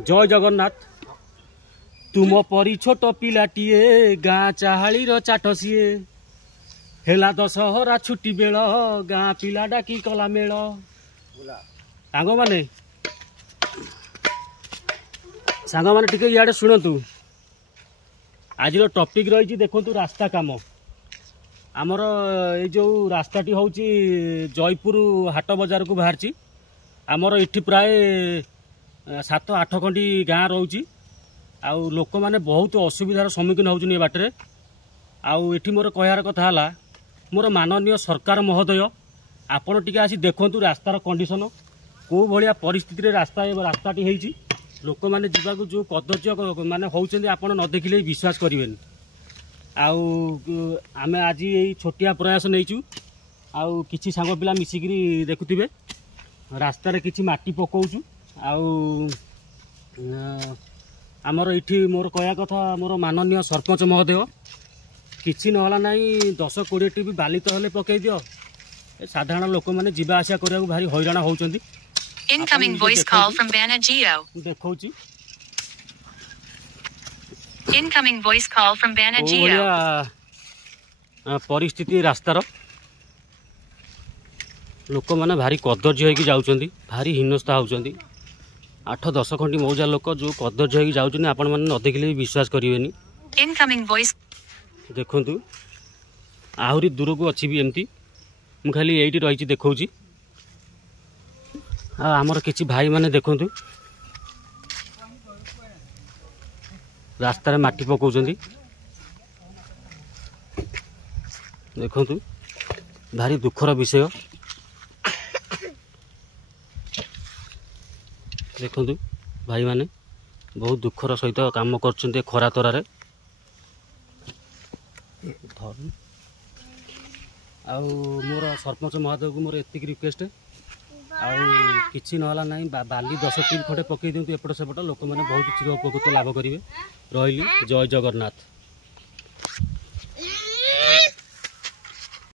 जय जगन्नाथ। तुम परी छोट पिलाटीए गाँ चाहाली चाट सीए हेला दशहरा छुट्टी बेल गाँ पिला डाकी कला मेल सांग माने टिके इयाडे शुणु। आज टॉपिक रही देखु रास्ता काम आमर ये जो रास्ताटी हूँ जयपुर हाट बजार को बाहर आमर इठी प्राय 7-8 खंडी गाँ रोची आउ लोक मैंने बहुत असुविधार सम्मुखीन होउछन ए बाटरे। आउ एठी मोर कहयार कथा हला मोर माननीय सरकार महोदय आपण टिके आसी देखंतु रास्तार कंडीशन को भलिया परिस्थिति रे रास्ताटी हेइची। लोक मैंने जीवाकू जो कदर्य माने होउछन आपण न देखिले विश्वास करिवेन। आउ आमे आज यही छोटिया प्रयास नहींचु आउ किछि सांग पिला मिसिकरी देखुथिबे रास्ता रे किछि माटी पकाउछु। आउ आमर इठी मोर कहया कथा मोर माननीय सरपंच महोदय किछि नहला नाही 10-20 टी भी बाली तो हेले पकई दियो। साधारण लोक माने जीवा आशा करिया भारी हैरान होउचंदी। Incoming voice call from Vanna Geo. देखौची Incoming voice call from Vanna Geo. परिस्थिति रास्तार लोक माने भारी कदर्य होइकी जाउचंदी, भारी हिनस्ता होउचंदी। 8-10 खंडी मौजा लोक जो कदर्य होइकी जाउचंदी आपण माने न देखिले भी विश्वास करिवेनी। Incoming voice देखंतु आहुरी दूर को अच्छी भी एमती मु खाली एठी रहिची देखौची। आमर किछि भाई माने देखंतु रास्ता रे माटी पकाउचंदी। देखंतु भारी दुखर विषय। देखंतु भाई माने बहुत दुखर सहित काम करछन्ते खरा तरारे। आउ मोर सरपंच महोदय को मोर एतिक रिक्वेस्ट आउ किछि नहला नाही बाली 10 टीम खंडे पकई दिंतु एपट सेपट लोक मैंने बहुत चिर उपकृत लाभ करेंगे। रही जय जगन्नाथ।